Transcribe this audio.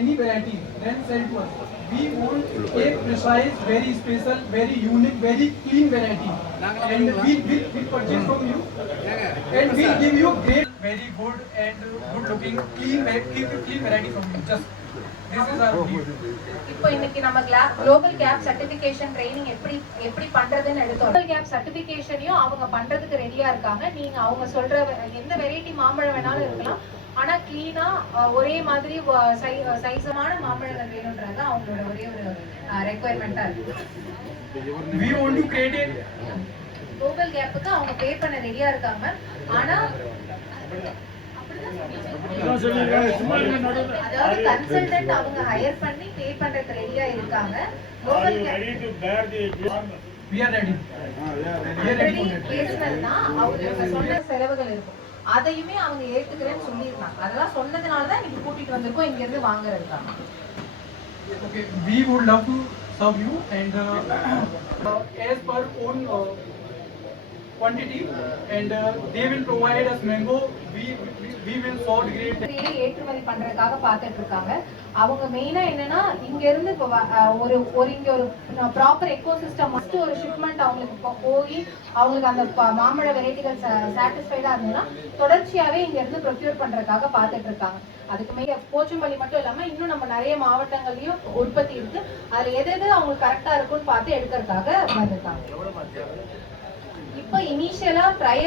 any variety, then sell to us. We want a precise, very special, very unique, very clean variety, and we purchase from you, and we give you great, very good and good looking, clean variety from you. Just this is our deal. இப்போ இன்னைக்கு நம்ம global gap certification training எப்படி பண்றதுன்னு எடுத்தோம். Global gap சர்டிபிகேஷனையும் அவங்க பண்றதுக்கு ரெடியா இருக்காங்க. நீங்க அவங்க சொல்ற எந்த வெரைட்டி மாம்பழம் வேணாலும் இருக்கலாம், ஆனா கிளீனா ஒரே மாதிரி சைஸமான மாம்பழங்கள் வேணும்ன்றது அவங்களோட ஒரே ஒரு ரெக்குயர்மெண்டா இருக்கு. We want to create a global கேப்புக்கு அவங்க பே பண்ண ரெடியா இருக்காங்க. ஆனா அதாவது கன்சல்டன்ட் அவங்க ஹையர் பண்ணி பே பண்றதுக்கு ரெடியா இருக்காங்க. Global we are ready. பேசினதுன்னா அவங்க சொன்ன செலவுகள் இருக்கும், அதையுமே அவங்க ஏத்துக்கிறேன்னு சொல்லியிருந்தாங்க. அதெல்லாம் சொன்னதுனாலதான் இன்னைக்கு கூட்டிட்டு வந்திருக்கோம் இங்க இருந்து வாங்குறதுக்காக. Okay, we would love to serve you and as per own quantity, and they will provide us mango. We will sort grade. ஏற்றுமதி பண்றதுக்காக பார்த்துட்டு இருக்காங்க. அவங்க மெயினா என்னன்னா இங்க இருந்து ஒரு இங்க ஒரு ப்ராப்பர் எக்கோசிஸ்டம் ஒரு ஷிப்மெண்ட் அவங்களுக்கு போய் அவங்களுக்கு அந்த மாம்பழ வெரைட்டிகள் சாட்டிஸ்ஃபைடா இருந்ததுன்னா தொடர்ச்சியாவே இங்க இருந்து ப்ரொக்யூர் பண்றதுக்காக பார்த்துட்டு இருக்காங்க. அதுக்கு மேல போச்சம்பள்ளி மட்டும் இல்லாம இன்னும் நம்ம நிறைய மாவட்டங்கள்லயும் உற்பத்தி இருக்கு. அதுல எது அவங்களுக்கு கரெக்டா இருக்கும்னு பார்த்து எடுக்கிறதுக்காக வந்திருக்காங்க. இப்போ இனிஷியலா ட்ரையல்